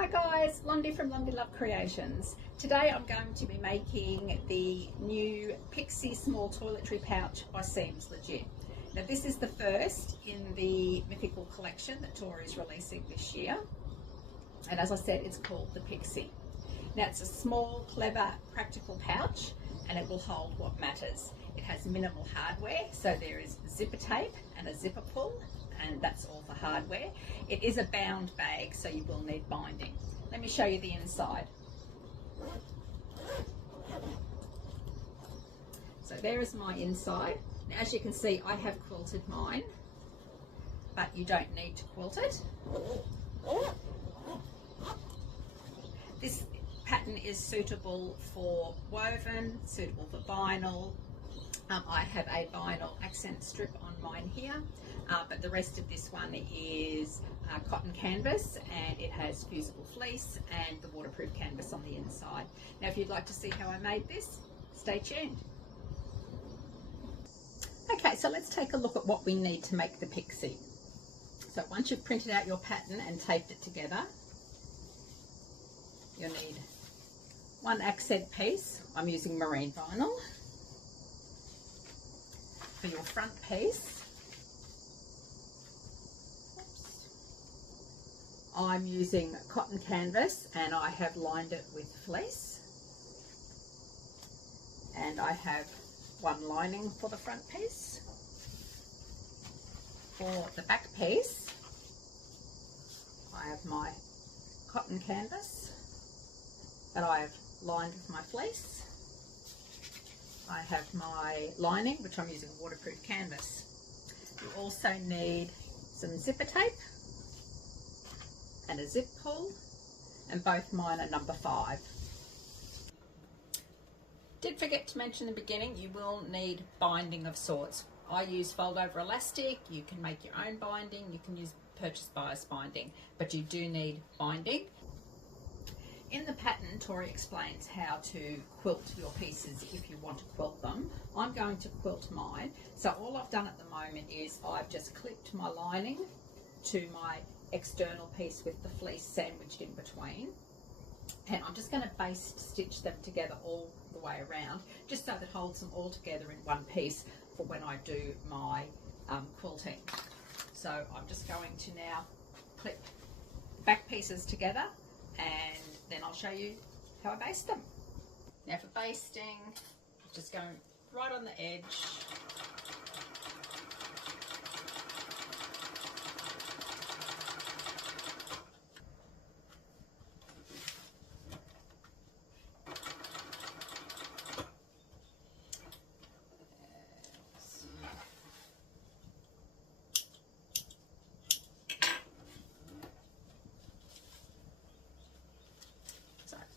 Hi guys, Londi from Londi Love Creations. Today I'm going to be making the new Pixie small toiletry pouch by Seems Legit. Now this is the first in the Mythical Collection that Tori is releasing this year. And as I said, it's called the Pixie. Now it's a small, clever, practical pouch and it will hold what matters. It has minimal hardware, so there is zipper tape and a zipper pull, and that's all for hardware. It is a bound bag, so you will need binding. Let me show you the inside. So there is my inside. Now, as you can see, I have quilted mine, but you don't need to quilt it. This pattern is suitable for woven, suitable for vinyl. I have a vinyl accent strip on mine here, but the rest of this one is cotton canvas, and it has fusible fleece and the waterproof canvas on the inside. Now if you'd like to see how I made this, stay tuned. Okay, so let's take a look at what we need to make the Pixie. So once you've printed out your pattern and taped it together, you'll need one accent piece. I'm using marine vinyl. For your front piece, I'm using cotton canvas and I have lined it with fleece, and I have one lining for the front piece. For the back piece, I have my cotton canvas that I have lined with my fleece. I have my lining, which I'm using waterproof canvas. You also need some zipper tape and a zip pull, and both mine are number 5. Did forget to mention in the beginning, you will need binding of sorts. I use fold over elastic. You can make your own binding, you can use purchase bias binding, but you do need binding. In the pattern, Tori explains how to quilt your pieces if you want to quilt them. I'm going to quilt mine. So all I've done at the moment is I've just clipped my lining to my external piece with the fleece sandwiched in between. And I'm just going to baste stitch them together all the way around, just so that it holds them all together in one piece for when I do my quilting. So I'm just going to now clip back pieces together, and then I'll show you how I baste them. Now for basting, just going right on the edge.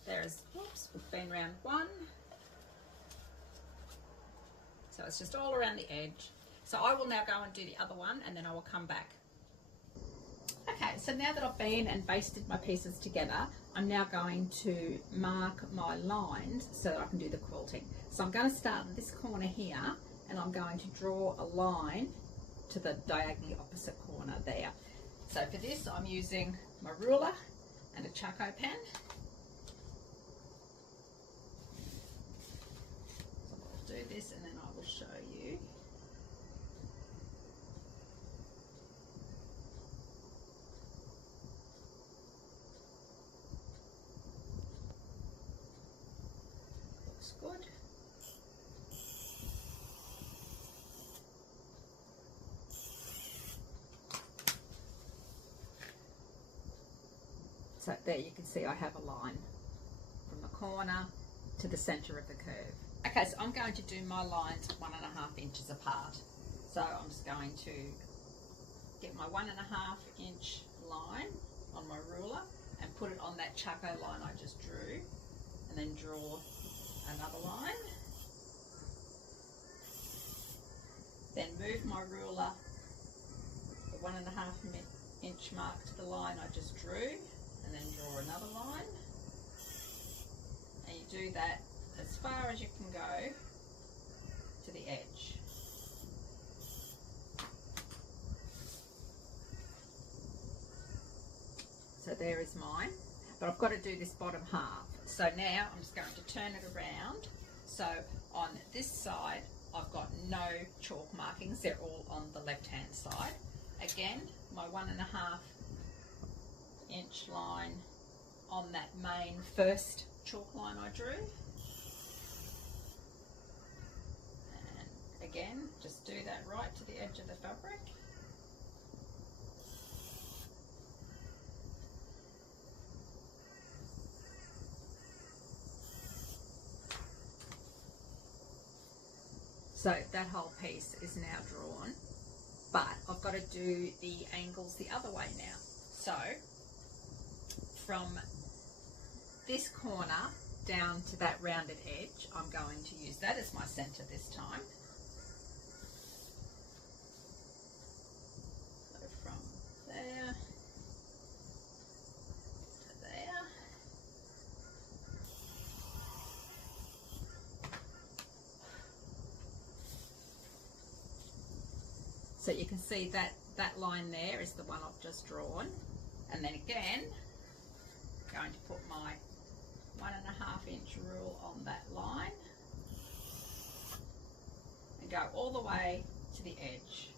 There's, whoops, we've been round one. So it's just all around the edge. So I will now go and do the other one, and then I will come back. Okay, so now that I've been and basted my pieces together, I'm now going to mark my lines so that I can do the quilting. So I'm going to start in this corner here, and I'm going to draw a line to the diagonally opposite corner there. So for this, I'm using my ruler and a charcoal pen. Do this and then I will show you. Looks good. So there you can see I have a line from the corner to the center of the curve. Okay, so I'm going to do my lines 1.5 inches apart. So I'm just going to get my 1.5 inch line on my ruler and put it on that charcoal line I just drew, and then draw another line. Then move my ruler the 1.5 inch mark to the line I just drew, and then draw another line. And you do that as far as you can go to the edge. So there is mine. but I've got to do this bottom half. So now I'm just going to turn it around. So on this side, I've got no chalk markings. They're all on the left-hand side. Again, my 1.5 inch line on that main first chalk line I drew. And again, just do that right to the edge of the fabric. So that whole piece is now drawn, but I've got to do the angles the other way now. So from this corner down to that rounded edge, I'm going to use that as my center this time. So from there to there. So you can see that that line there is the one I've just drawn. And then again, I'm going to put my 1.5 inch rule on that line and go all the way to the edge.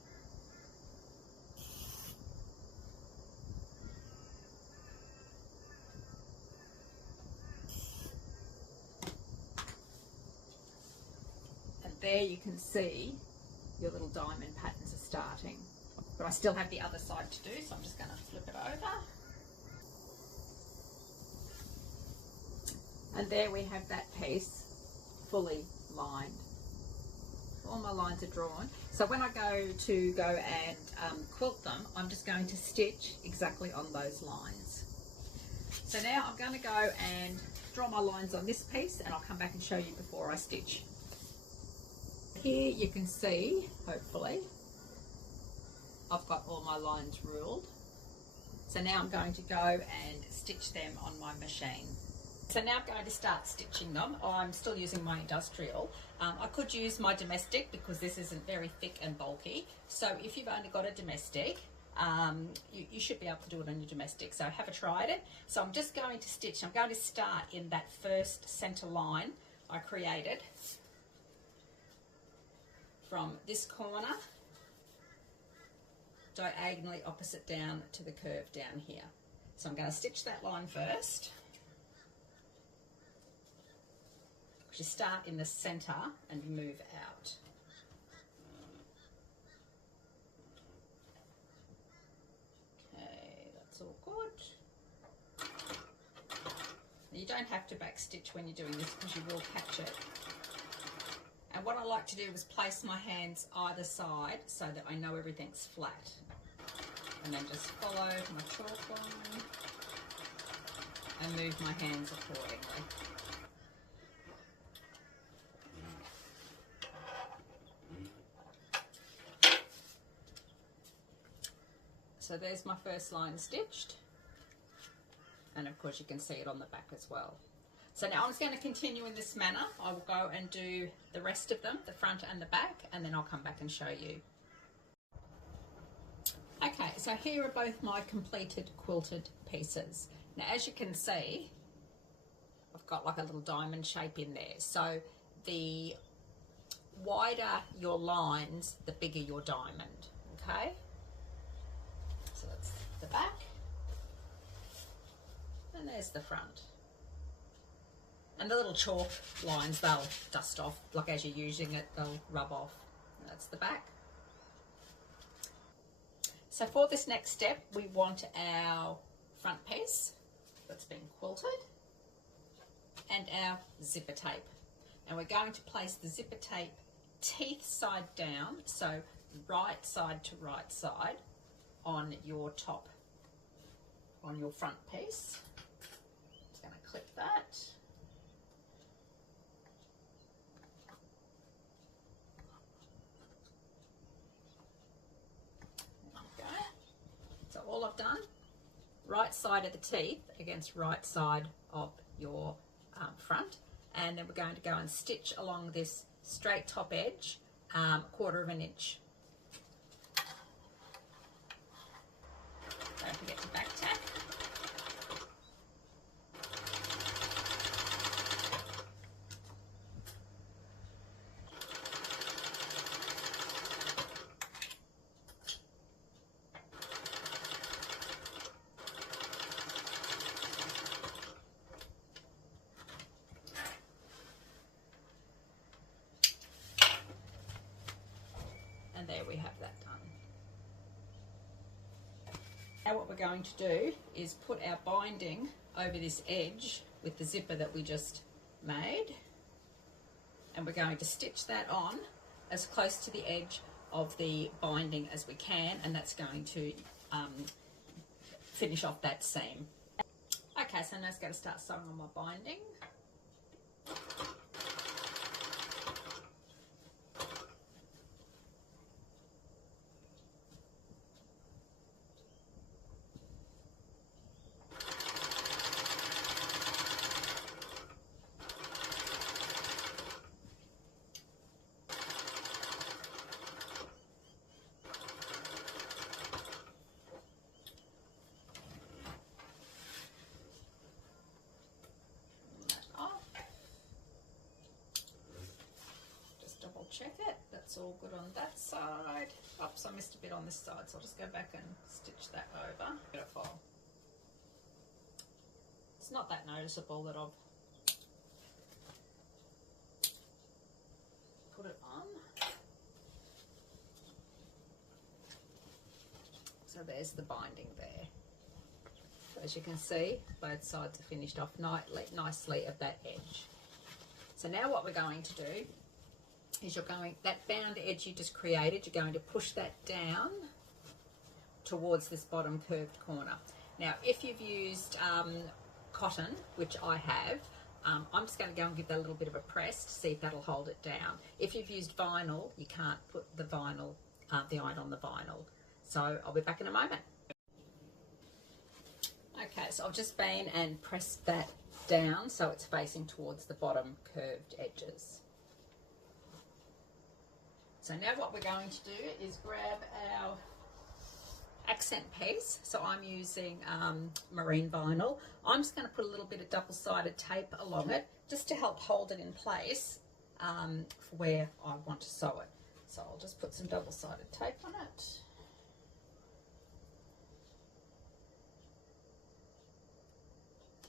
And there you can see your little diamond patterns are starting. But I still have the other side to do, so I'm just going to flip it over. And there we have that piece fully lined. All my lines are drawn. So when I go and quilt them, I'm just going to stitch exactly on those lines. So now I'm going to go and draw my lines on this piece, and I'll come back and show you before I stitch. Here you can see, hopefully, I've got all my lines ruled. So now I'm going to go and stitch them on my machine. So now I'm going to start stitching them. I'm still using my industrial. I could use my domestic because this isn't very thick and bulky. So if you've only got a domestic, you should be able to do it on your domestic. So have a try at it. So I'm just going to stitch. I'm going to start in that first center line I created from this corner diagonally opposite down to the curve down here. So I'm going to stitch that line first. You start in the center and move out. Okay, that's all good. You don't have to back stitch when you're doing this because you will catch it. And what I like to do is place my hands either side so that I know everything's flat. And then just follow my chalk line and move my hands accordingly. So there's my first line stitched, and of course you can see it on the back as well. So now I'm just going to continue in this manner. I will go and do the rest of them, the front and the back, and then I'll come back and show you. Okay, so here are both my completed quilted pieces. Now as you can see, I've got like a little diamond shape in there. So the wider your lines, the bigger your diamond, okay? So that's the back, and there's the front. And the little chalk lines, they'll dust off, like as you're using it, they'll rub off. And that's the back. So for this next step, we want our front piece that's been quilted and our zipper tape. And we're going to place the zipper tape teeth side down, so right side to right side on your top, on your front piece. Just going to clip that. There we go. So all I've done, right side of the teeth against right side of your front, and then we're going to go and stitch along this straight top edge, 1/4 inch. Don't forget to back tack. And there we have that done. Now what we're going to do is put our binding over this edge with the zipper that we just made, and we're going to stitch that on as close to the edge of the binding as we can, and that's going to finish off that seam. Okay, so now I'm going to start sewing on my binding. Check it, that's all good on that side. Oops, I missed a bit on this side, so I'll just go back and stitch that over. Beautiful. It's not that noticeable that I've put it on. So there's the binding there. So as you can see, both sides are finished off nicely at that edge. So now what we're going to do is that bound edge you just created, you're going to push that down towards this bottom curved corner. Now, if you've used cotton, which I have, I'm just going to go and give that a little bit of a press to see if that'll hold it down. If you've used vinyl, you can't put the vinyl, the iron on the vinyl. So I'll be back in a moment. Okay, so I've just been and pressed that down so it's facing towards the bottom curved edges. So now what we're going to do is grab our accent piece. So I'm using marine vinyl. I'm just going to put a little bit of double-sided tape along it just to help hold it in place for where I want to sew it. So I'll just put some double-sided tape on it.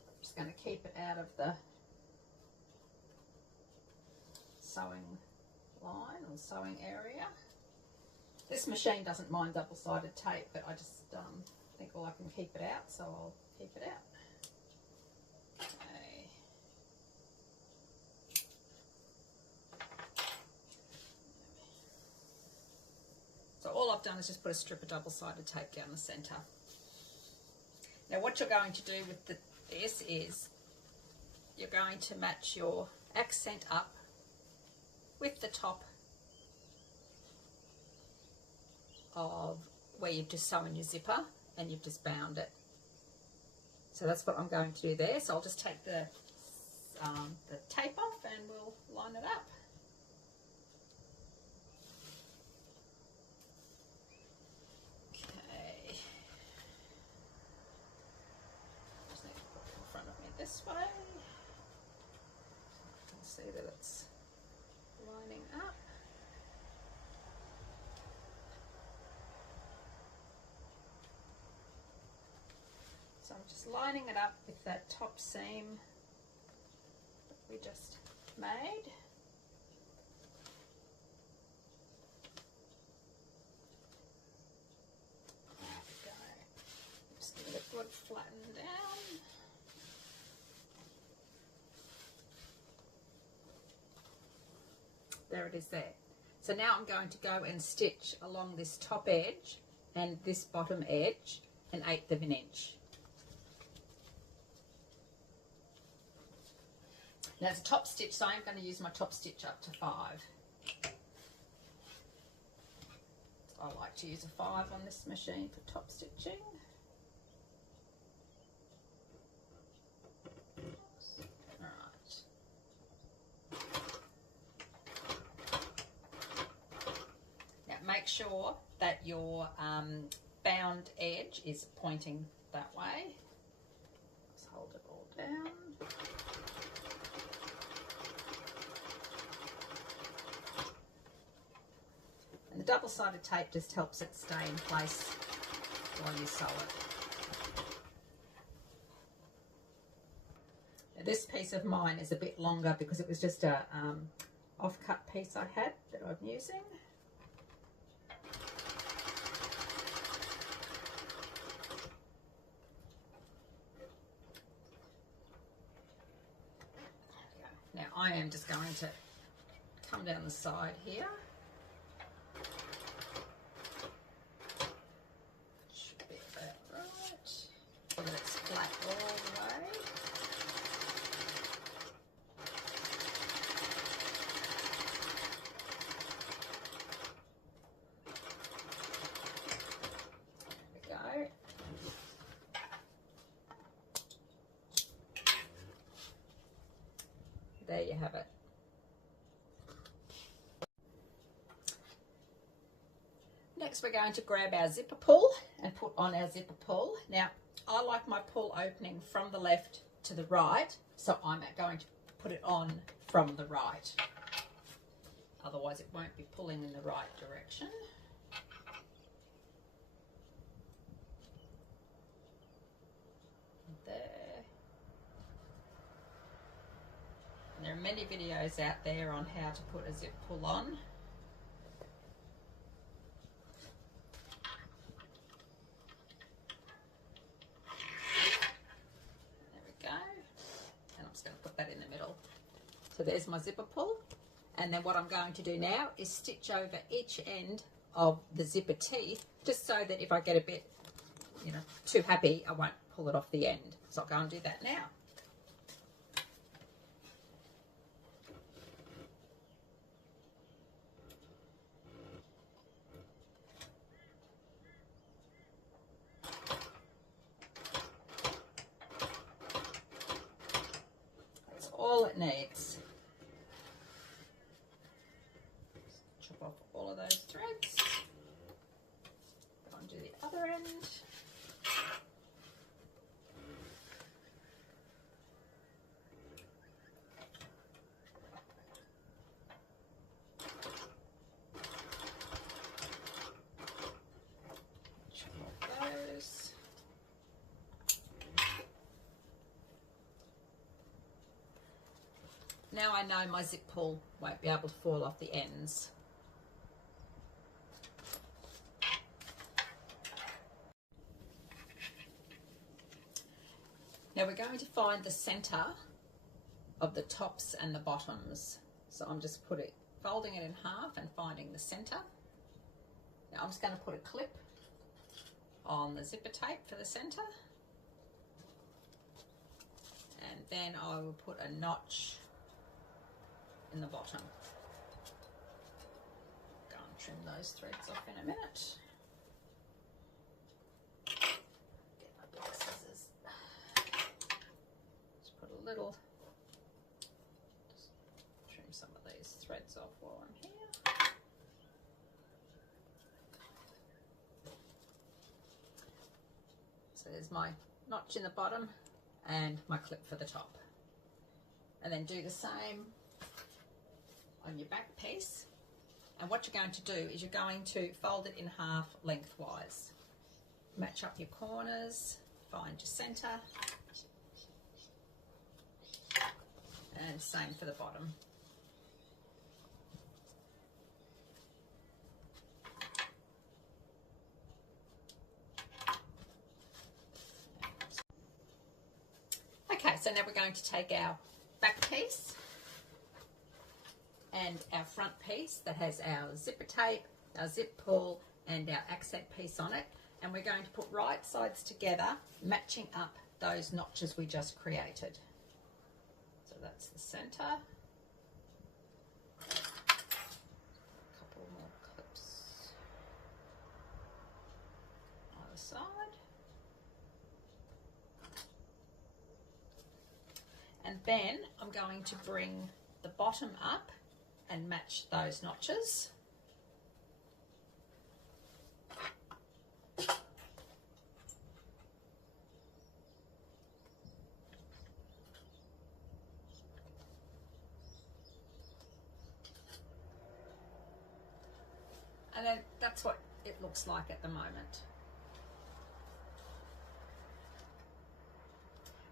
I'm just going to keep it out of the sewing line or sewing area. This machine doesn't mind double-sided tape, but I just think, well, I can keep it out, so I'll keep it out. Okay. So all I've done is just put a strip of double-sided tape down the centre. Now what you're going to do with this is you're going to match your accent up with the top of where you've just sewn your zipper and you've just bound it. So that's what I'm going to do there. So I'll just take the tape off and we'll line it up. Okay. Just need to put it in front of me this way. So I can see that it's lining up. So I'm just lining it up with that top seam that we just made. There we go. Just give it a good flatten down. There it is there. So now I'm going to go and stitch along this top edge and this bottom edge 1/8 of an inch. Now it's a top stitch, so I'm going to use my top stitch up to 5. I like to use a 5 on this machine for top stitching. Make sure that your bound edge is pointing that way. Just hold it all down. And the double-sided tape just helps it stay in place while you sew it. Now this piece of mine is a bit longer because it was just a off-cut piece I had that I'm using. I am just going to come down the side here. Should be about right. So that it's flat all the way. There we go. There you have it. Next we're going to grab our zipper pull and put on our zipper pull. Now I like my pull opening from the left to the right, so I'm going to put it on from the right. Otherwise it won't be pulling in the right direction. There. And there are many videos out there on how to put a zip pull on. So there's my zipper pull, and then what I'm going to do now is stitch over each end of the zipper teeth, just so that if I get a bit, too happy, I won't pull it off the end. So I'll go and do that now. That's all it needs. Chop off all of those threads. Go and do the other end. Chop off those. Now I know my zip pull won't be able to fall off the ends. Now we're going to find the center of the tops and the bottoms. So I'm just folding it in half and finding the center. Now I'm just going to put a clip on the zipper tape for the center. And then I will put a notch in the bottom. Go and trim those threads off in a minute. Get my big scissors. Just put a little, just trim some of these threads off while I'm here. So there's my notch in the bottom and my clip for the top. And then do the same on your back piece. And what you're going to do is you're going to fold it in half lengthwise. Match up your corners, find your center, and same for the bottom. Okay, so now we're going to take our back piece and our front piece that has our zipper tape, our zip pull, and our accent piece on it, and we're going to put right sides together, matching up those notches we just created. So that's the center. A couple more clips either side. And then I'm going to bring the bottom up and match those notches. And then that's what it looks like at the moment.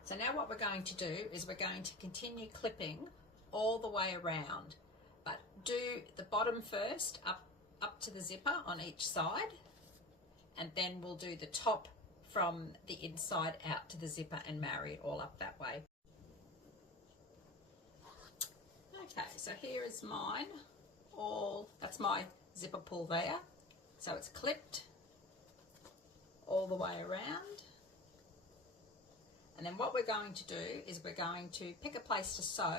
So now what we're going to do is we're going to continue clipping all the way around, but do the bottom first up to the zipper on each side, and then we'll do the top from the inside out to the zipper and marry it all up that way. Okay, so here is mine. That's my zipper pull there. So it's clipped all the way around. And then what we're going to do is we're going to pick a place to sew,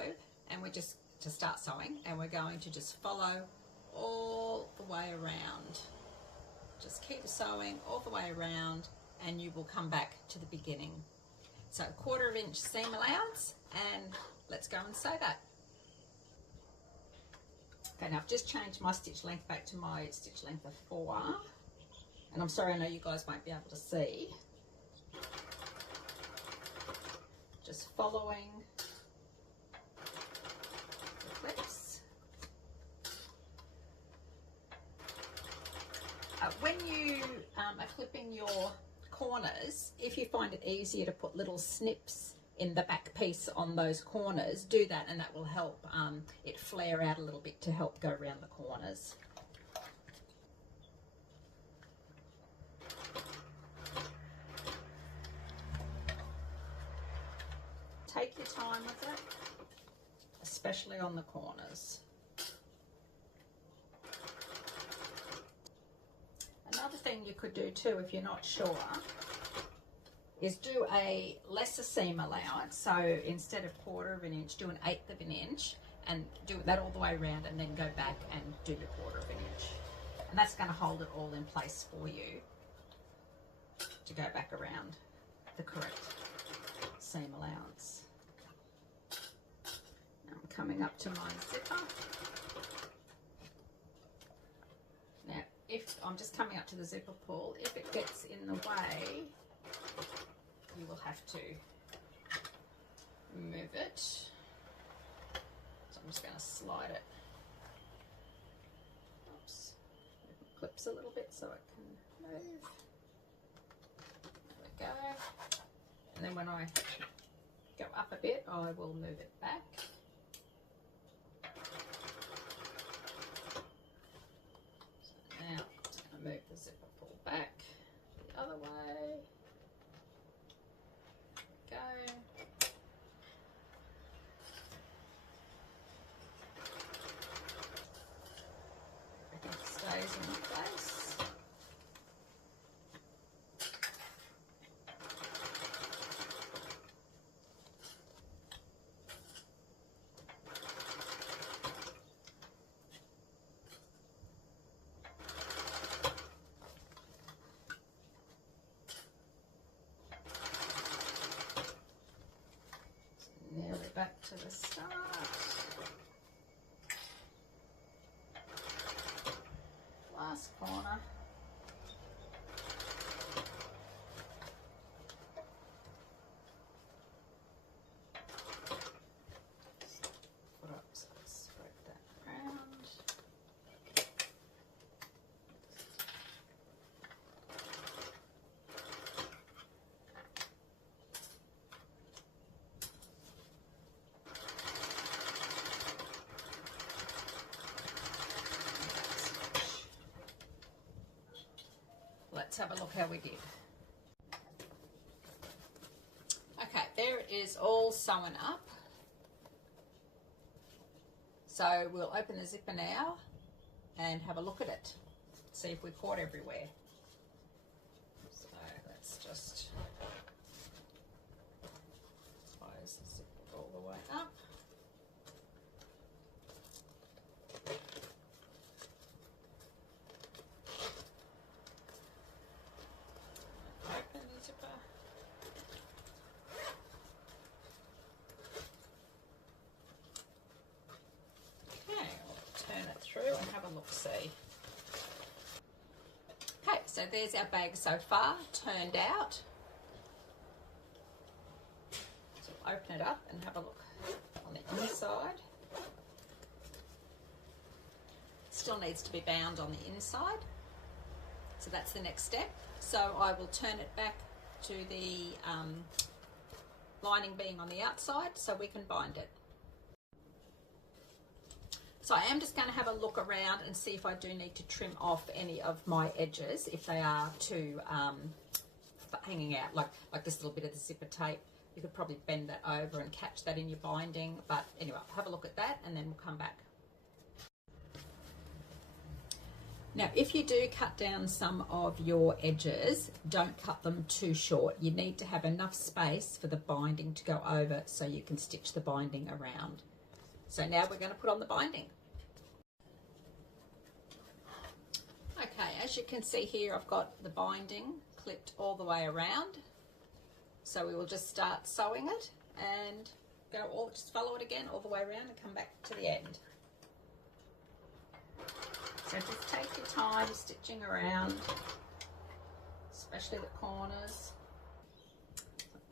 and we're just to start sewing, and we're going to just follow all the way around. Just keep sewing all the way around, and you will come back to the beginning. So 1/4 inch seam allowance, and let's go and sew that. Okay, now I've just changed my stitch length back to my stitch length of 4. And I'm sorry, I know you guys won't be able to see. Just following the clips. When you are clipping your corners, if you find it easier to put little snips in the back piece on those corners, do that, and that will help it flare out a little bit to help go around the corners. Take your time with it, especially on the corners. Another thing you could do too, if you're not sure, is do a lesser seam allowance. So instead of 1/4 inch, do an 1/8 inch, and do that all the way around, and then go back and do your 1/4 inch. And that's going to hold it all in place for you to go back around the correct seam allowance. Now I'm coming up to my zipper. Now, if I'm just coming up to the zipper pull, if it gets in the way, you will have to move it. So I'm just going to slide it. Oops. Move my clips a little bit so it can move. There we go. And then when I go up a bit, I will move it back. So now I'm going to move the zipper pull back the other way. Go. Everything stays in place. Nearly back to the start. Last corner. Put up, so spread that around. Let's have a look how we did. Okay, there it is all sewn up. So we'll open the zipper now and have a look at it. See if we're caught everywhere. So let's just close the zipper all the way up. Open the zipper. Okay, we'll turn it through and have a look-see. Okay, so there's our bag so far, turned out. So we'll open it up and have a look on the inside. Still needs to be bound on the inside. So that's the next step. So I will turn it back to the lining being on the outside so we can bind it. So I am just going to have a look around and see if I do need to trim off any of my edges if they are too hanging out, like this little bit of the zipper tape You could probably bend that over and catch that in your binding, but anyway, have a look at that and then we'll come back. Now, if you do cut down some of your edges, don't cut them too short. You need to have enough space for the binding to go over so you can stitch the binding around. So now we're going to put on the binding. Okay, as you can see here, I've got the binding clipped all the way around. So we will just start sewing it and just follow it again all the way around and come back to the end. So just take your time stitching around, especially the corners.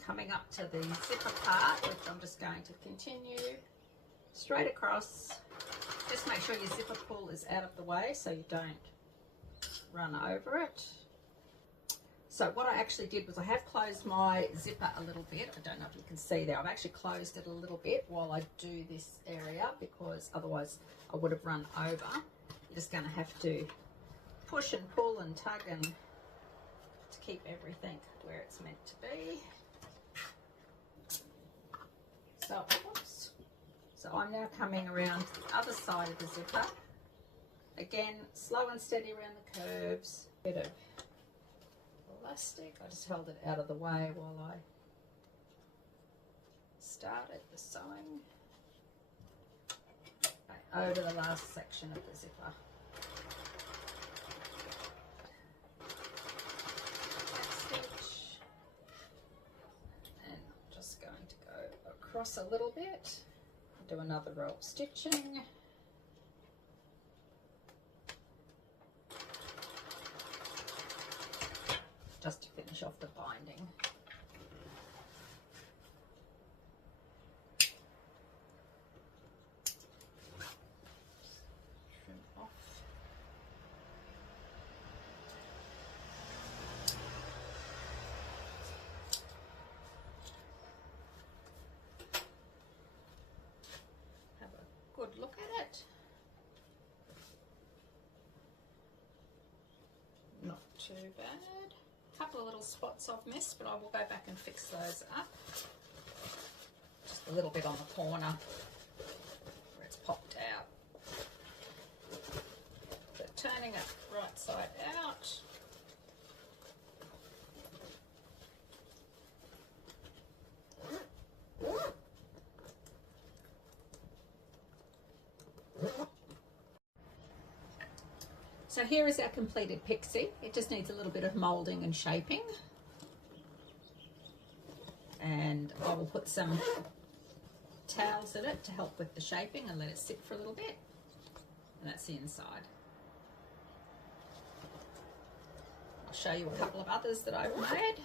Coming up to the zipper part, which I'm just going to continue straight across. Just make sure your zipper pull is out of the way so you don't run over it. So what I actually did was I have closed my zipper a little bit. I don't know if you can see there. I've actually closed it a little bit while I do this area because otherwise I would have run over. You're just going to have to push and pull and tug and to keep everything where it's meant to be. So, oops. So I'm now coming around to the other side of the zipper. Again, slow and steady around the curves. Bit of elastic. I just held it out of the way while I started the sewing. Okay, over the last section of the zipper. Stitch. And I'm just going to go across a little bit. Do another row of stitching. Just to finish off the binding. Trim off. Have a good look at it. Not too bad. Couple of little spots I've missed, but I will go back and fix those up. Just a little bit on the corner where it's popped out. So turning it right side out. So here is our completed pixie. It just needs a little bit of moulding and shaping. And I will put some towels in it to help with the shaping and let it sit for a little bit. And that's the inside. I'll show you a couple of others that I've made.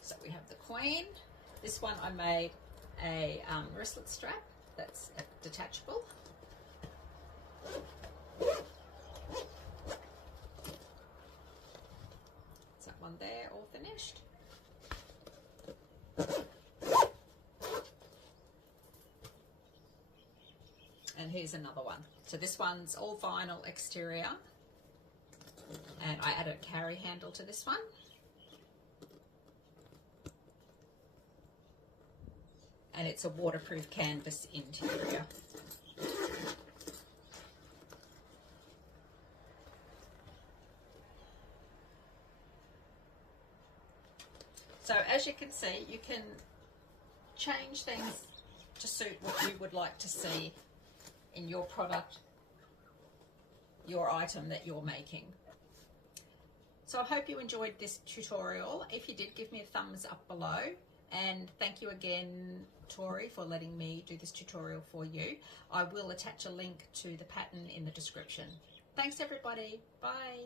So we have the Queen. This one I made a wristlet strap that's detachable. That's that one there, all finished. And here's another one. So this one's all vinyl exterior, and I added a carry handle to this one. And it's a waterproof canvas interior. So as you can see, you can change things to suit what you would like to see in your product, your item that you're making. So I hope you enjoyed this tutorial. If you did, give me a thumbs up below. And thank you again, Tori, for letting me do this tutorial for you. I will attach a link to the pattern in the description. Thanks everybody. Bye.